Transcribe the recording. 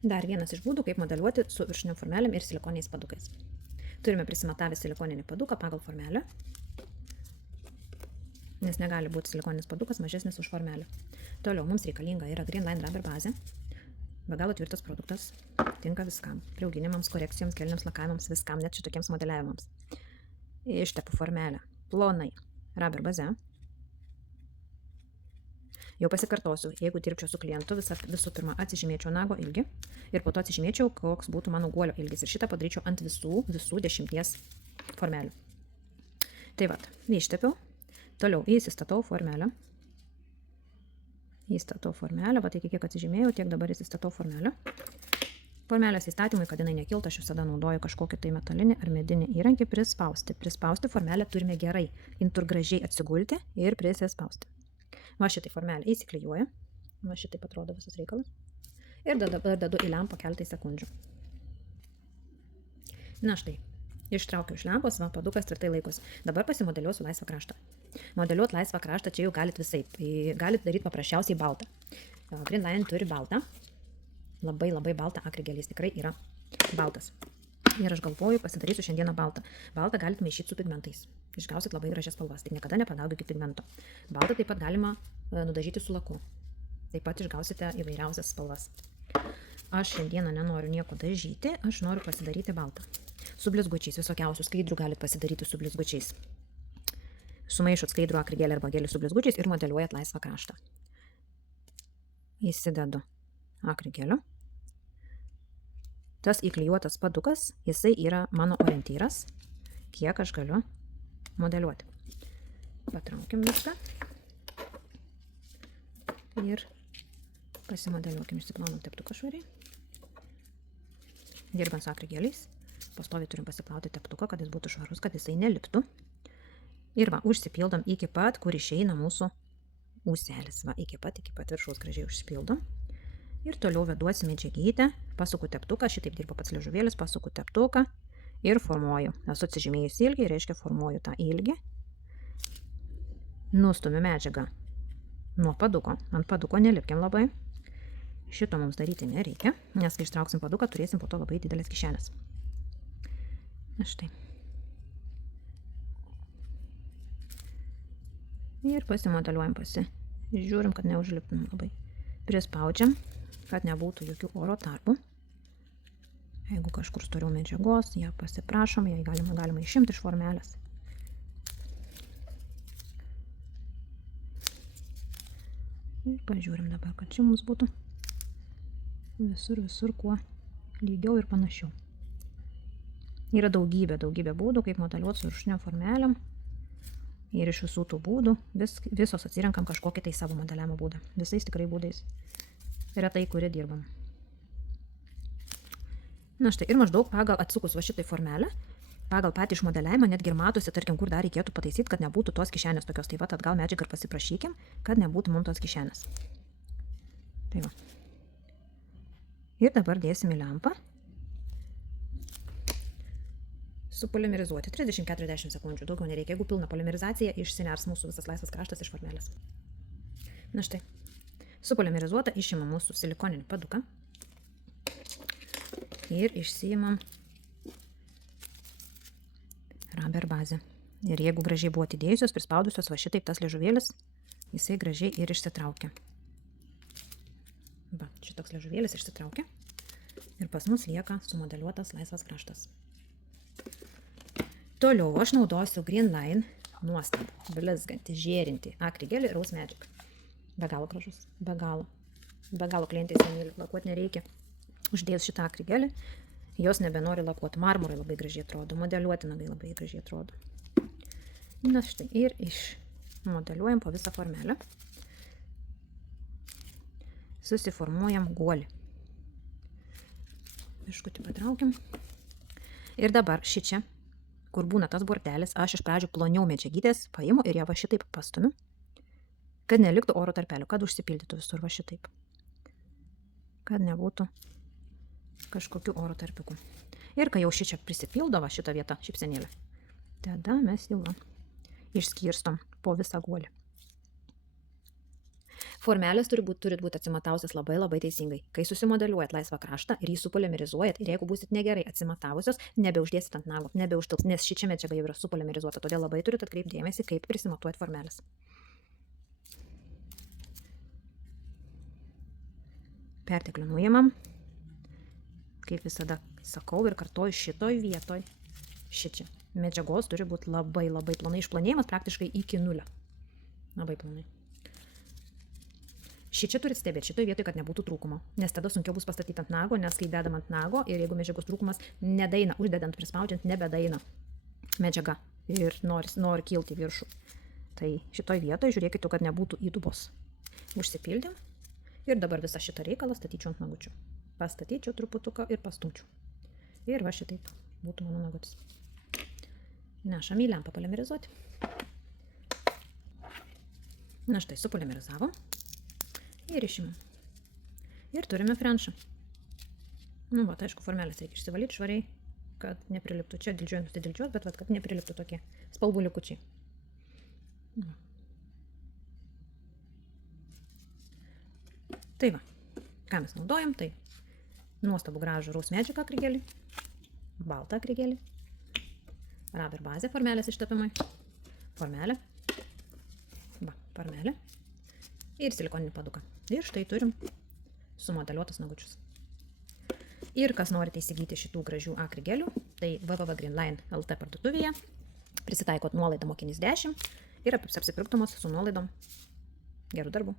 Dar vienas iš būdų, kaip modeliuoti su viršutiniam formelėm ir silikoniniais padukais. Turime prisimatavę silikoninį paduką pagal formelę, nes negali būti silikoninis padukas mažesnis už formelę. Toliau mums reikalinga yra Greenline Rubber bazė. Be galo tvirtas produktas, tinka viskam. Priauginimams, korekcijoms, keliniams lakavimams, viskam, net šitokiems modeliavimams. Ištepu formelę plonai rubber baze. Jau pasikartosiu, jeigu dirbčiau su klientu, visų pirma atsižymėčiau nago ilgį ir po to atsižymėčiau, koks būtų mano guolio ilgis. Ir šitą padaryčiau ant visų 10 formelių. Tai vat, ištepiau. Toliau įsistatau formelę. Įstatau formelę, va, kiek atsižymėjau, tiek dabar įsistatau formelę. Formelės įstatymui, kad jinai nekiltų, aš visada naudoju kažkokį tai metalinį ar medinį įrankį prispausti. Prispausti formelę turime gerai, jin tur gražiai atsigulti ir prisispausti. Va šitai formelė įsiklijuoja, va šitaip atrodo visas reikalas. Ir dabar dedu į lempą keletą sekundžių. Na štai, ištraukiau iš lempos, va padukas tvirtai laikosi. Dabar pasimodeliuosiu laisvą kraštą. Modeliuoti laisvą kraštą čia jau galit visaip. Galit daryti paprasčiausiai baltą. Greenline turi baltą. Labai baltą akrigelį, jis tikrai yra baltas. Ir aš galvoju, pasidarysiu šiandieną baltą. Baltą galit maišyti su pigmentais. Išgausit labai gražias spalvas, tik niekada nepadaugykit pigmento. Baltą taip pat galima nudažyti su laku. Taip pat išgausite įvairiausias spalvas. Aš šiandieną nenoriu nieko dažyti, aš noriu pasidaryti baltą. Su blizgučiais, visokiausių skaidrių galit pasidaryti su blizgučiais. Sumaišot skaidrų akrigelį arba gelį su blizgučiais ir modeliuojat laisvą kraštą. Įsidedu akrigelio. Tas įklijuotas padukas, jisai yra mano orientyras, kiek aš galiu modeliuoti. Patraukim viską ir pasimodeliuokim, išsiplaunam teptuką švariai. Dirbant su akrigeliais, pastoviai turim pasiplauti teptuką, kad jis būtų švarus, kad jisai neliptų. Ir va, užsipildom iki pat, kur išeina mūsų ūselis. Va, iki pat viršaus gražiai užsipildom. Ir toliau veduosi medžiagytę, pasuku teptuką, šitaip dirba pats liežuvėlis, pasuku teptuką ir formuoju. Esu atsižymėjus ilgį, reiškia formuoju tą ilgį. Nustumiu medžiagą nuo paduko. Ant paduko nelipkim labai. Šito mums daryti nereikia, nes kai ištrauksim paduką, turėsim po to labai didelės kišenės. Na štai. Ir pasimodeliuojam, žiūrim, kad neužliptum labai. Prispaudžiam, kad nebūtų jokių oro tarpų. Jeigu kažkur storiau medžiagos, ją pasiprašom, ją galima išimti iš formelės. Ir pažiūrim dabar, kad čia mums būtų visur kuo lygiau ir panašiau. Yra daugybė būdų, kaip modeliuoti su viršutiniam formelėm. Ir iš visų tų būdų visos atsirenkam kažkokį tai savo modeliavimo būdą. Visais tikrai būdais. Retai, kuri dirbam. Na štai, ir maždaug pagal atsukus va šitai formelę, pagal patį išmodeliavimą, netgi ir matosi, tarkim, kur dar reikėtų pataisyti, kad nebūtų tos kišenės tokios. Tai va, atgal medžiagą ir pasiprašykim, kad nebūtų mums tos kišenės. Tai va. Ir dabar dėsim į lempą. Supolimerizuoti 30-40 sekundžių, daugiau nereikia. Jeigu pilna polimerizacija, išsiners mūsų visas laisvas kraštas iš formelės. Na štai, supolimerizuota, išimam mūsų silikoninį paduką ir išsiimam rubber bazę. Ir jeigu gražiai buvo atidėjusios, prispaudusios va šitaip tas liežuvėlis, jisai gražiai ir išsitraukia. Va, šitoks liežuvėlis išsitraukia ir pas mus lieka sumodeliuotas laisvas kraštas. Toliau aš naudosiu Greenline nuostabų, blizgantį, žėrintį akrigelį Rose Magic. Be galo gražus, be galo klientai senėlį, lakuoti nereikia. Uždėjus šitą akrigelį, jos nebenori lakuoti. Marmurai labai gražiai atrodo, modeliuoti nagai labai gražiai atrodo. Na štai, ir išmodeliuojam po visą formelę. Susiformuojam guolį. Biškutį patraukiam. Ir dabar šičia, kur būna tas bortelis, aš iš pradžių ploniau medžiagytės paimu ir ją va šitaip pastumiu, kad neliktų oro tarpelių, kad užsipildytų visur va šitaip. Kad nebūtų kažkokių oro tarpiukų. Ir kai jau šičia prisipildo va šitą vietą, šypsenėlę, tada mes jau išskirstom po visą guolį. Formelės turit būti atsimatavusios labai teisingai. Kai susimodeliuojat laisvą kraštą ir jį supolimerizuojat, ir jeigu būsit negerai atsimatavusios, nebeuždėsit ant nago, nebeužtilps, nes ši čia medžiaga jau yra supolimerizuota, todėl labai turit atkreipti dėmesį, kaip prisimatuojat formelės. Perteklių nuimam. Kaip visada sakau ir kartoju, šitoj vietoj, šičia, medžiagos turi būti labai plonai, išplonėjimas praktiškai iki 0. Labai plonai. Šičia turit stebėti, šitoj vietoj, kad nebūtų trūkumo, nes tada sunkiau bus pastatyti ant nago, nes kai dedam ant nago ir jeigu medžiagos trūkumas nedaina, uždedant, prispaudžiant, nebedaina medžiaga ir nori kilti viršų. Tai šitoj vietoj žiūrėkite, kad nebūtų įdubos. Užsipildėm ir dabar visą šitą reikalą statyčiau ant nagučių. Pastatyčiau truputuką ir pastumčiau. Ir va šitaip būtų mano nagutis. Nešam į lempą polimerizuoti. Na štai, supolimerizavom. Ir išimam. Ir turime frenšą. Nu, va, tai aišku, formelės reikia išsivalyti švariai, kad nepriliptų. Čia dildžiuojant, tai dildžiuos, bet va, kad nepriliptų tokie spalvų likučiai. Tai va, ką mes naudojam, tai nuostabų gražų raus medžiagą akrigelį, baltą akrigelį, rab ir bazė formelės ištapimai, formelė, va, formelė ir silikoninį paduką. Ir štai turim sumodeliuotus nagučius. Ir kas norite įsigyti šitų gražių akrigelių, tai www.greenline.lt parduotuvėje prisitaikot nuolaidą mokinys 10 ir apsipirktumos su nuolaidom. Gerų darbų.